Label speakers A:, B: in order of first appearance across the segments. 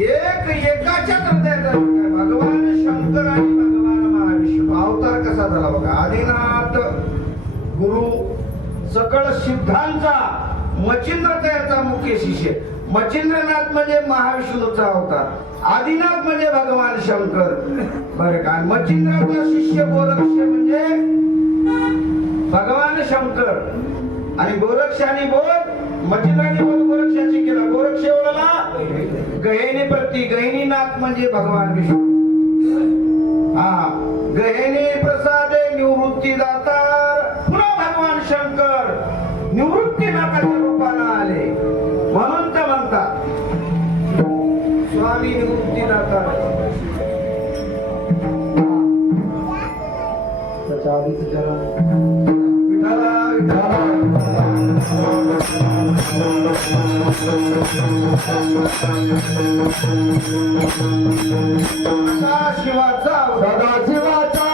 A: एक एकाच्या हृदयात भगवान शंकर आणि भगवान महाविष्णू. अवतार कसा झाला बघा? आदिनाथ गुरु सकळ सिद्धांचा मचिंद्र त्याचा मुख्य शिष्य. मच्छिंद्रनाथ म्हणजे महाविष्णूचा अवतार. आदिनाथ म्हणजे भगवान शंकर. बरं का? मच्छिंद्राचा शिष्य गोरक्ष म्हणजे भगवान शंकर. आणि गोरक्ष आणि बोध? मच्छिंद्राने बोध गोरक्षाची केला. गोरक्ष एवढाला गहेने प्रती गहिनीनाथ म्हणजे भगवान विष्णू. हा. गहेने प्रसादे निवृत्ती दातार. पुन्हा भगवान शंकर. निवृत्तीनाथाच्या रूपाला आले. म्हणून तर म्हणतात स्वामी निवृत्तीनाथा
B: त्याच्या आधीच जरा
A: शिवाचा
B: सदाशिवाचा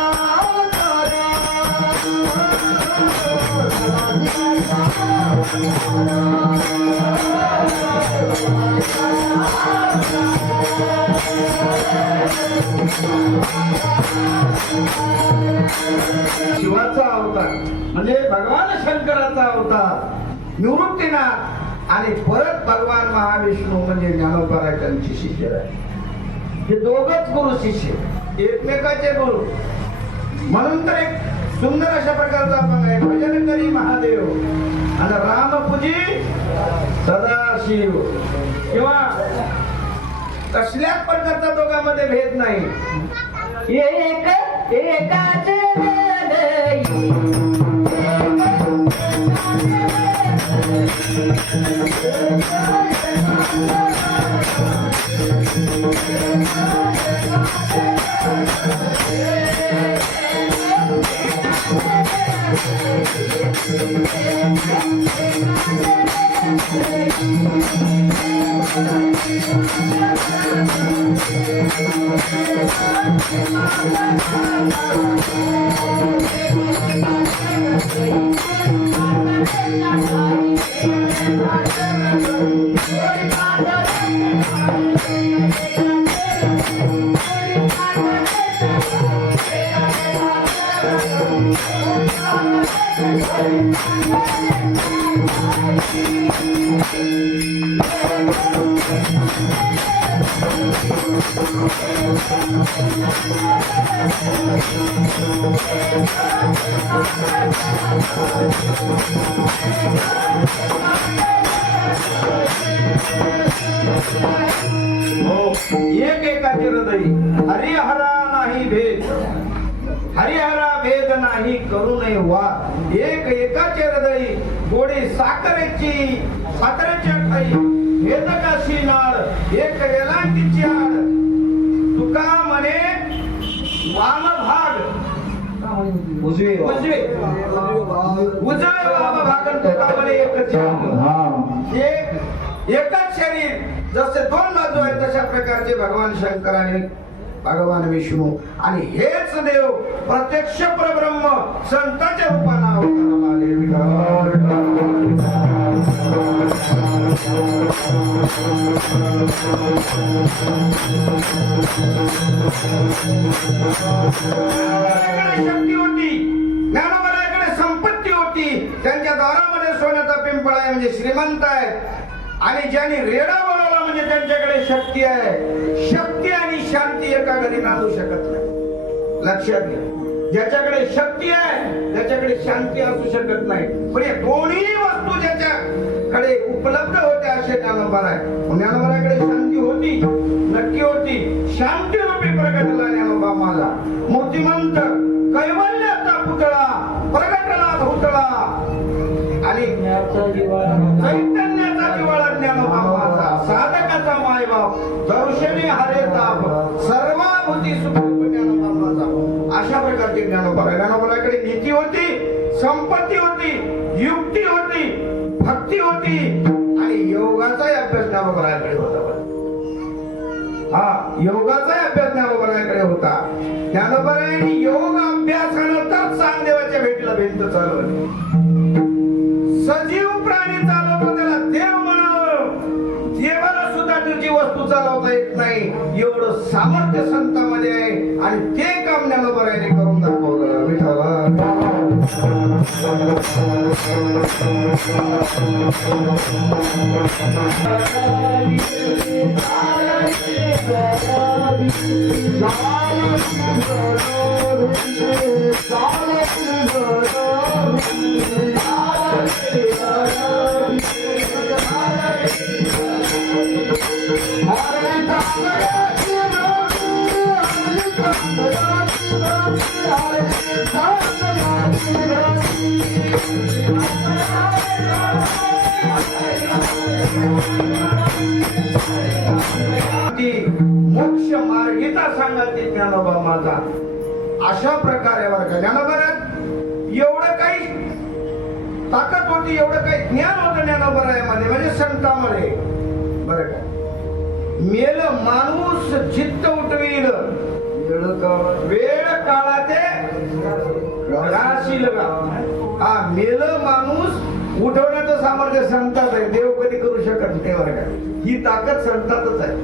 A: शिवाचा अवतार. म्हणजे भगवान शंकराचा अवतार. निवृत्तीनाथ आणि परत भगवान महाविष्णू म्हणजे ज्ञानोपरायकांची शिष्य आहे हे दोघच गुरु शिष्य एकमेकाचे गुरु. म्हणून तर एक सुंदर अशा प्रकारचा अभंग आहे. भजन करी महादेव. आणि रामपूजी सदाशिव. किंवा कसल्याच प्रकारचा दोघांमध्ये भेद नाही.
C: एक एकाच हृदयी
A: हो एक एकाचे हरिहरा नाही भेद हरिहरा भेद नाही करू नये वाद एक एकाचे हृदय गोडी साखरेची साखरेची ठाई भेद काशी नाळ एक वेलांटीची आड तुका म्हणे वाम भाग
B: उजवे.
A: उजवे. उजवे वाम भाग तुका म्हणे एकच.
B: हा.
A: एक एकच शरीर. जसे दोन बाजू आहेत तशा प्रकारचे भगवान शंकर आणि भगवान विष्णू. आणि हेच देव प्रत्यक्ष परब्रह्म संतांच्या रूपाने अवताराला आले शक्ती होती. ज्ञानोबाकडे संपत्ती होती. त्यांच्या दारामध्ये सोन्याचा पिंपळ आहे म्हणजे श्रीमंत आहे. आणि ज्यांनी रेडा बनवला म्हणजे त्यांच्याकडे शक्ती आहे. शक्ती आणि शांती एका घरी नांदू शकत नाही. लक्षात घ्या. ज्याच्याकडे शक्ती आहे त्याच्याकडे शांती असू शकत नाही. पण या दोन्ही वस्तू ज्याच्याकडे उपलब्ध होत्या असे ज्ञानोबार आहे. ज्ञानोबाराकडे शांती होती नक्की होती. शांती रूपी प्रगटला ज्ञानोबा माझा. मूर्तिमंत कैवल्याचा पुतळा प्रगटला भूतळा आणि चैतन्याचा जिवाळा ज्ञानोबा माझा साधकाचा मायबाप दर्शनी हरे ताप सर्वाभूती सुख ज्ञानोबा माझा अशा प्रकारचे ज्ञानोबा आहे. ज्ञानोबाकडे नीती होती संपत्ती होती युक्ती होती भक्ती होती आणि योगाचाही अभ्यास ज्ञानोबाकडे होता. हा योगाचाही अभ्यास ज्ञानोबाकडे होता. ज्ञानोबाने योग अभ्यासानंतर चांगदेवाच्या भेटीला भिंत चालवली. सजीव प्राणी चालवतो चालवता येत नाही. एवढं सामर्थ्य संतामध्ये आहे. आणि ते काम ज्ञानोबरायाने करून दाखवलं. विठाला मोक्ष मार्गीचा सांगायची ज्ञानोबा माझा. अशा प्रकारे बरं का ज्ञानोबरात एवढं काही ताकद होती एवढं काही ज्ञान होतं ज्ञानोबरायामध्ये म्हणजे संतामध्ये. बरं का. मेल माणूस चित्त उठवील. वेळ काळा ते का हा मेल माणूस उठवण्याचं सामर्थ्य संतात आहे. देव कधी करू शकत नाही बरं ही ताकद संतातच आहे.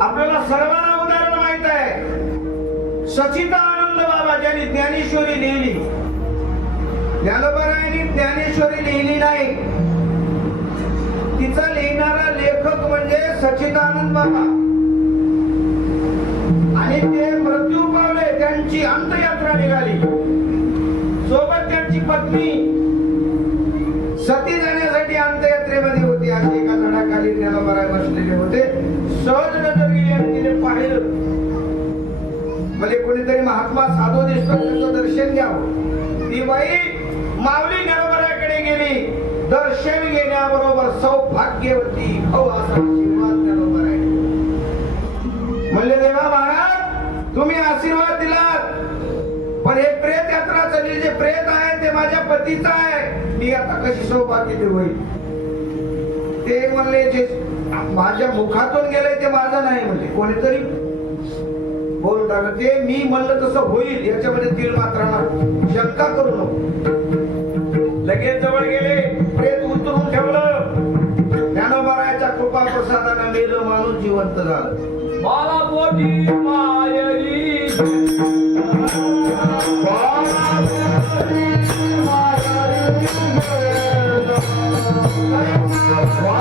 A: आपल्याला सर्वांना उदाहरण माहीत आहे. सचिता आनंद बाबा ज्यांनी ज्ञानेश्वरी लिहिली. ज्ञानोबरायांनी ज्ञानेश्वरी लिहिली नाही. तिचा लिहिणारा लेखक म्हणजे सचिदानंद बाबा. आणि ते मृत्यू त्यांची अंतयात्रा निघाली. सोबत त्यांची पत्नी. सती जाण्यासाठी अंतयात्रेमध्ये होती. आणि एका झाडाखाली ज्ञानोबराय बसलेले होते. सहज नजर तिने पाहिलं. म्हणजे कोणीतरी महात्मा साधू दिसतो त्याचं दर्शन घ्यावं. ती बाई माऊली ज्ञानोबराकडे गेली. दर्शन घेण्याबरोबर सौभाग्यवती हो असा आशीर्वाद ज्ञानोबराय म्हणले देवा महाराज तुम्ही आशीर्वाद पण हे प्रेत यात्रा चालली जे प्रेत आहे ते माझ्या पतीचं आहे. मी आता कशी सौभाग्य होईल? ते म्हणले जे माझ्या मुखातून गेले ते माझं नाही म्हणले. कोणीतरी बोलून टाकलं ते मी म्हणलं तसं होईल. याच्यामध्ये तीळ मात्र शंका करू नको. लगेच जवळ गेले. प्रेत उतरून ठेवलं. ज्ञानोबारायाच्या कृपा प्रसादानं मेलं माणूस जिवंत झालं.
C: मला पोटी मायरी.
B: Yeah.